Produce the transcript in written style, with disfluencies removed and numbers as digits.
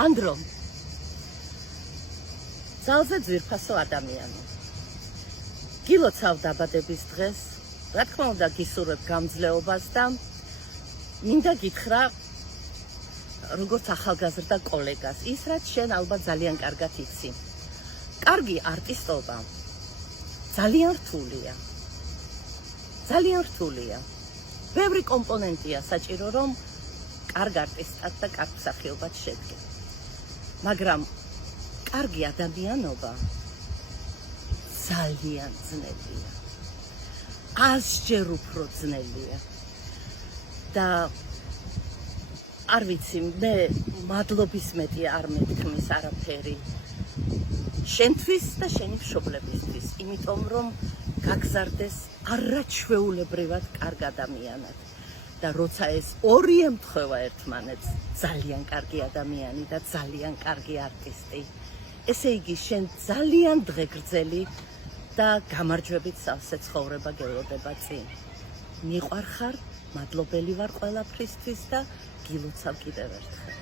ანდრო ძალზე ძვირფასო ადამიანი. გილოცავ დაბადების დღეს, რა თქმა უნდა გისურვებ გამძლეობას და მინდა გითხრა როგორც ახალგაზრდა კოლეგას, ის რაც შენ ალბათ ძალიან კარგად იცი. კარგი არტისტობა ძალიან რთულია. ძალიან რთულია. ბევრი კომპონენტია საჭირო, რომ კარგ არტისტად და კარგ მსახიობად შედგე. მაგრამ კარგი ადამიანობა ძალიან ძნელია. 100-ჯერ უფრო ძნელია. და არ ვიცი, მე მადლობის მეტი არ მეთქმის არაფერი. შენთვის და შენი მშობლებისთვის, იმიტომ რომ გაგზარდეს არაჩვეულებრივად კარგ ადამიანად. და როცა ეს ორი ემთხვევა ერთმანეთს, ძალიან კარგი ადამიანი და ძალიან კარგი არტისტი, ესე იგი შენ ძალიან დღეგრძელი და გამარჯვებით სავსე ცხოვრება გელოდება წინ. მიყვარხარ, მადლობელი ვარ ყველაფრისთვის და გილოცავ კიდევ ერთხელ.